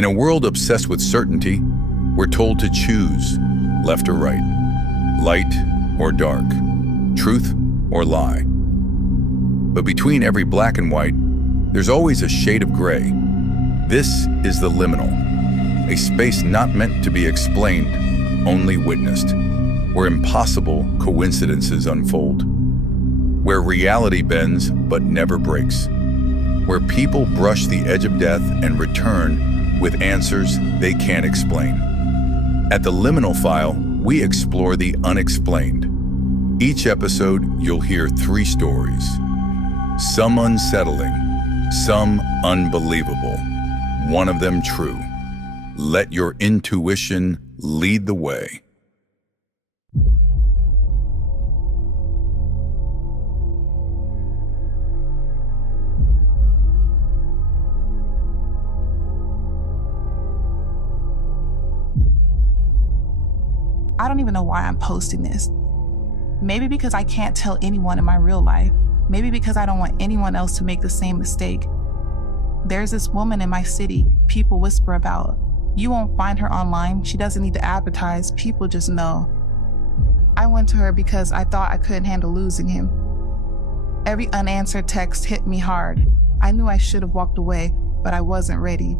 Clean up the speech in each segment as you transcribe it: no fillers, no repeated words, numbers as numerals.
In a world obsessed with certainty, we're told to choose left or right, light or dark, truth or lie. But between every black and white, there's always a shade of gray. This is the liminal, a space not meant to be explained, only witnessed, where impossible coincidences unfold, where reality bends but never breaks, where people brush the edge of death and return with answers they can't explain. At the Liminal File, we explore the unexplained. Each episode, you'll hear 3 stories, some unsettling, some unbelievable, one of them true. Let your intuition lead the way. I don't even know why I'm posting this. Maybe because I can't tell anyone in my real life. Maybe because I don't want anyone else to make the same mistake. There's this woman in my city people whisper about. You won't find her online. She doesn't need to advertise. People just know. I went to her because I thought I couldn't handle losing him. Every unanswered text hit me hard. I knew I should have walked away, but I wasn't ready.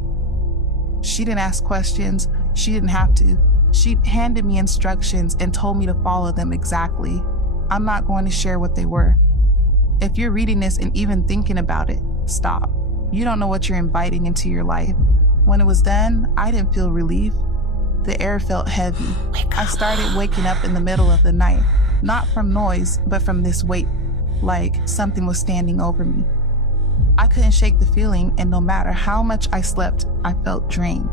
She didn't ask questions. She didn't have to. She handed me instructions and told me to follow them exactly. I'm not going to share what they were. If you're reading this and even thinking about it, stop. You don't know what you're inviting into your life. When it was done, I didn't feel relief. The air felt heavy. I started waking up in the middle of the night, not from noise, but from this weight, like something was standing over me. I couldn't shake the feeling, and no matter how much I slept, I felt drained.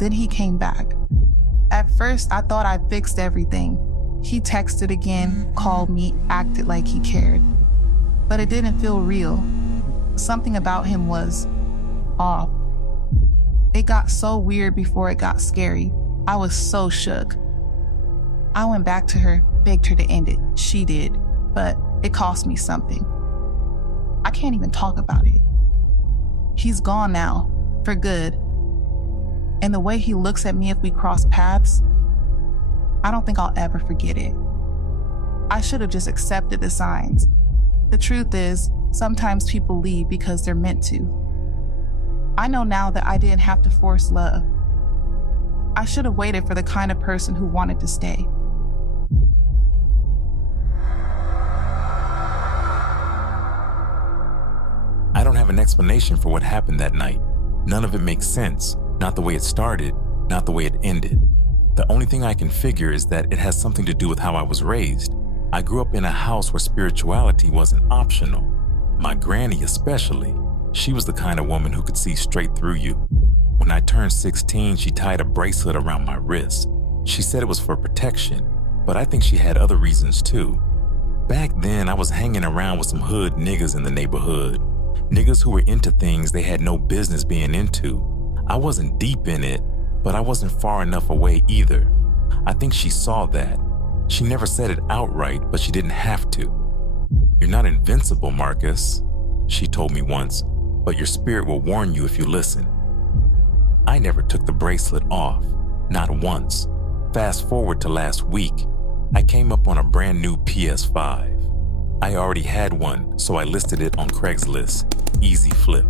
Then he came back. At first, I thought I'd fixed everything. He texted again, called me, acted like he cared. But it didn't feel real. Something about him was off. It got so weird before it got scary. I was so shook. I went back to her, begged her to end it. She did, but it cost me something. I can't even talk about it. He's gone now, for good. And the way he looks at me if we cross paths, I don't think I'll ever forget it. I should have just accepted the signs. The truth is, sometimes people leave because they're meant to. I know now that I didn't have to force love. I should have waited for the kind of person who wanted to stay. I don't have an explanation for what happened that night. None of it makes sense. Not the way it started, not the way it ended. The only thing I can figure is that it has something to do with how I was raised. I grew up in a house where spirituality wasn't optional. My granny especially. She was the kind of woman who could see straight through you. When I turned 16, she tied a bracelet around my wrist. She said it was for protection, but I think she had other reasons too. Back then, I was hanging around with some hood niggas in the neighborhood. Niggas who were into things they had no business being into. I wasn't deep in it, but I wasn't far enough away either. I think she saw that. She never said it outright, but she didn't have to. You're not invincible, Marcus, she told me once, but your spirit will warn you if you listen. I never took the bracelet off, not once. Fast forward to last week, I came up on a brand new PS5. I already had one, so I listed it on Craigslist, easy flip.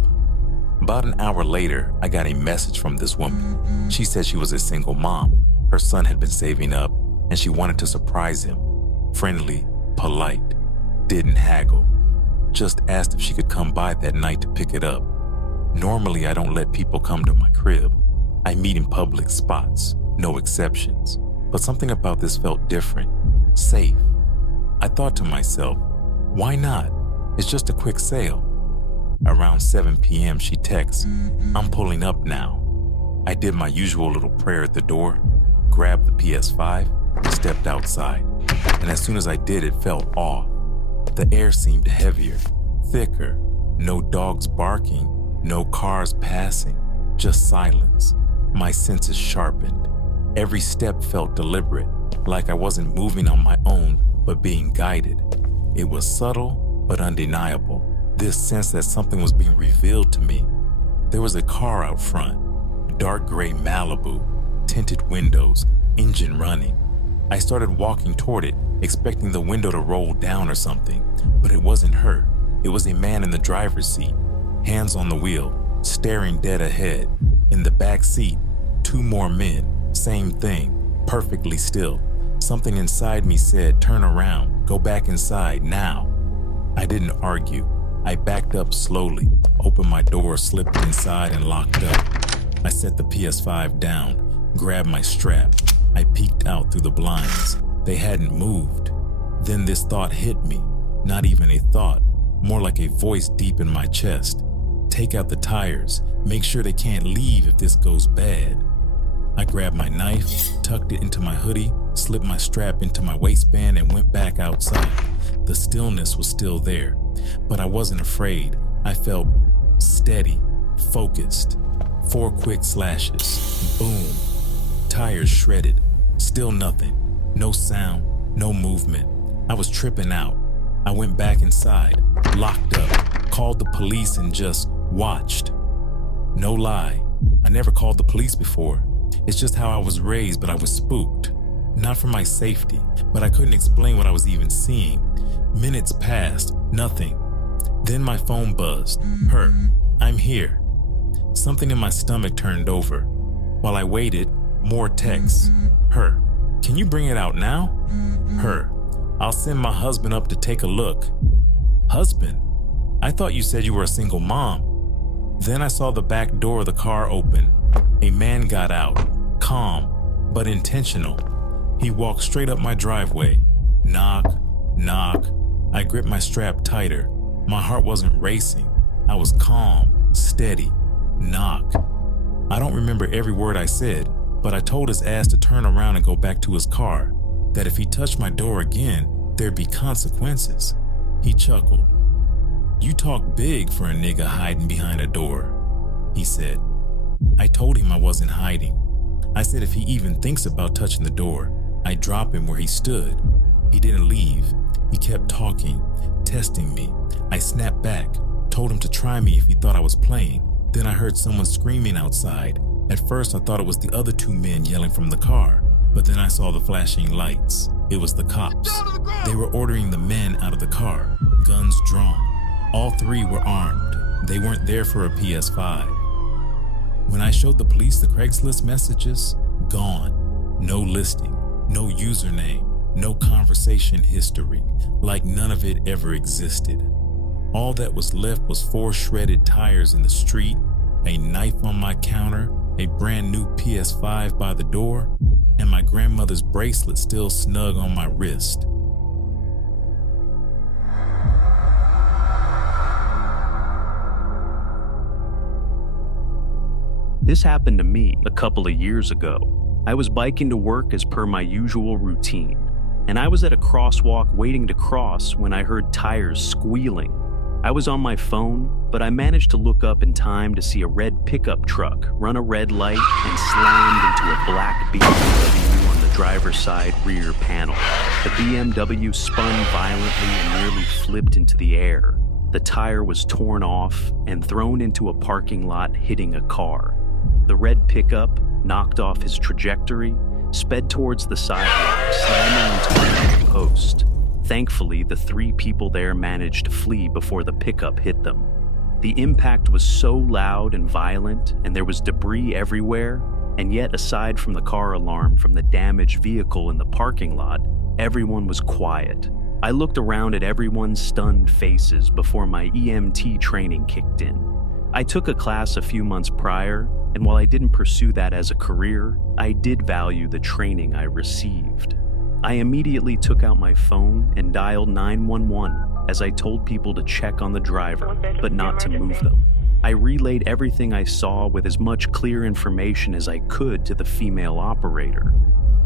About an hour later, I got a message from this woman. She said she was a single mom. Her son had been saving up, and she wanted to surprise him. Friendly, polite, didn't haggle. Just asked if she could come by that night to pick it up. Normally, I don't let people come to my crib. I meet in public spots, no exceptions. But something about this felt different, safe. I thought to myself, why not? It's just a quick sale. Around 7 p.m., she texts, I'm pulling up now. I did my usual little prayer at the door, grabbed the PS5, stepped outside. And as soon as I did, it felt off. The air seemed heavier, thicker, no dogs barking, no cars passing, just silence. My senses sharpened. Every step felt deliberate, like I wasn't moving on my own, but being guided. It was subtle, but undeniable. This sense that something was being revealed to me. There was a car out front, dark gray Malibu, tinted windows, engine running. I started walking toward it, expecting the window to roll down or something, but it wasn't her. It was a man in the driver's seat, hands on the wheel, staring dead ahead. In the back seat, 2 more men, same thing, perfectly still. Something inside me said, turn around, go back inside now. I didn't argue. I backed up slowly, opened my door, slipped inside, and locked up. I set the PS5 down, grabbed my strap. I peeked out through the blinds. They hadn't moved. Then this thought hit me, not even a thought, more like a voice deep in my chest. Take out the tires, make sure they can't leave if this goes bad. I grabbed my knife, tucked it into my hoodie, slipped my strap into my waistband, and went back outside. The stillness was still there, but I wasn't afraid. I felt steady, focused. 4 quick slashes. Boom. Tires shredded. Still nothing. No sound, no movement. I was tripping out. I went back inside, locked up, called the police, and just watched. No lie, I never called the police before. It's just how I was raised, but I was spooked. Not for my safety, but I couldn't explain what I was even seeing. Minutes passed, nothing. Then my phone buzzed. Her, I'm here. Something in my stomach turned over. While I waited, more texts. Her, can you bring it out now? Her, I'll send my husband up to take a look. Husband? I thought you said you were a single mom. Then I saw the back door of the car open. A man got out, calm, but intentional. He walked straight up my driveway. Knock, knock. I gripped my strap tighter. My heart wasn't racing. I was calm, steady. Knock. I don't remember every word I said, but I told his ass to turn around and go back to his car, that if he touched my door again, there'd be consequences. He chuckled. You talk big for a nigga hiding behind a door, he said. I told him I wasn't hiding. I said if he even thinks about touching the door, I'd drop him where he stood. He didn't leave. He kept talking, testing me. I snapped back, told him to try me if he thought I was playing. Then I heard someone screaming outside. At first I thought it was the other 2 men yelling from the car, but then I saw the flashing lights. It was the cops. They were ordering the men out of the car, guns drawn. All 3 were armed. They weren't there for a PS5. When I showed the police the Craigslist messages, gone. No listing, no username, no conversation history, like none of it ever existed. All that was left was 4 shredded tires in the street, a knife on my counter, a brand new PS5 by the door, and my grandmother's bracelet still snug on my wrist. This happened to me a couple of years ago. I was biking to work as per my usual routine, and I was at a crosswalk waiting to cross when I heard tires squealing. I was on my phone, but I managed to look up in time to see a red pickup truck run a red light and slammed into a black BMW on the driver's side rear panel. The BMW spun violently and nearly flipped into the air. The tire was torn off and thrown into a parking lot, hitting a car. The red pickup knocked off his trajectory, sped towards the sidewalk, slamming into a post. Thankfully, the 3 people there managed to flee before the pickup hit them. The impact was so loud and violent, and there was debris everywhere, and yet aside from the car alarm from the damaged vehicle in the parking lot, everyone was quiet. I looked around at everyone's stunned faces before my EMT training kicked in. I took a class a few months prior, and while I didn't pursue that as a career, I did value the training I received. I immediately took out my phone and dialed 911 as I told people to check on the driver, but not to move them. I relayed everything I saw with as much clear information as I could to the female operator.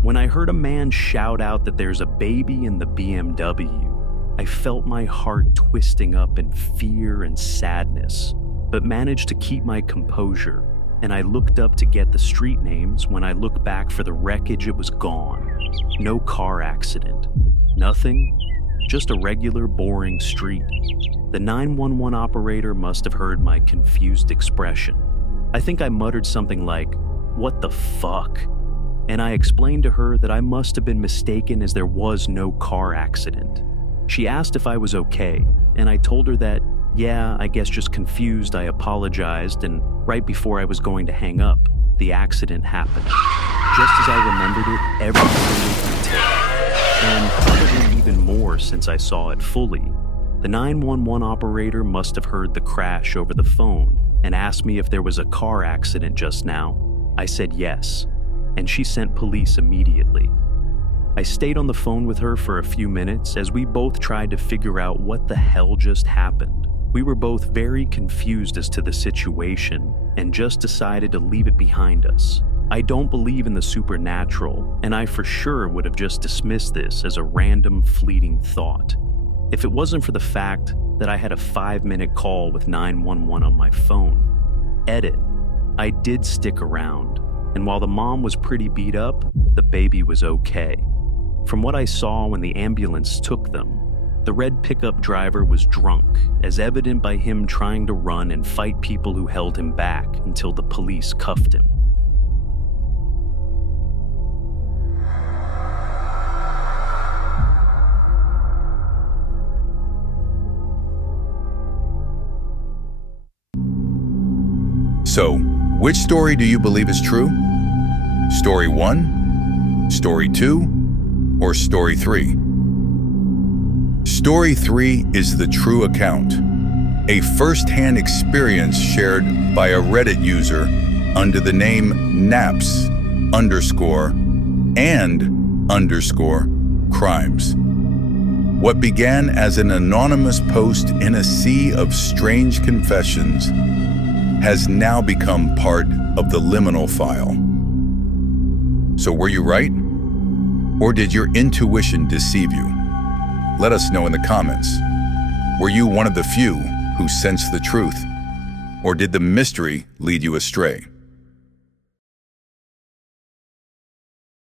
When I heard a man shout out that there's a baby in the BMW, I felt my heart twisting up in fear and sadness, but managed to keep my composure, and I looked up to get the street names. When I looked back for the wreckage, it was gone. No car accident. Nothing. Just a regular, boring street. The 911 operator must have heard my confused expression. I think I muttered something like, What the fuck? And I explained to her that I must have been mistaken as there was no car accident. She asked if I was okay, and I told her that, yeah, I guess just confused. I apologized, and right before I was going to hang up, the accident happened. Just as I remembered it, every single detail. And probably even more since I saw it fully. The 911 operator must have heard the crash over the phone and asked me if there was a car accident just now. I said yes, and she sent police immediately. I stayed on the phone with her for a few minutes as we both tried to figure out what the hell just happened. We were both very confused as to the situation and just decided to leave it behind us. I don't believe in the supernatural, and I for sure would have just dismissed this as a random, fleeting thought. If it wasn't for the fact that I had a 5-minute call with 911 on my phone. Edit. I did stick around, and while the mom was pretty beat up, the baby was okay. From what I saw when the ambulance took them, the red pickup driver was drunk, as evident by him trying to run and fight people who held him back until the police cuffed him. So, which story do you believe is true? Story 1, Story 2, or Story 3? Story 3 is the true account, a first-hand experience shared by a Reddit user under the name naps_and_crimes. What began as an anonymous post in a sea of strange confessions has now become part of the Liminal File. So were you right? Or did your intuition deceive you? Let us know in the comments. Were you one of the few who sensed the truth? Or did the mystery lead you astray?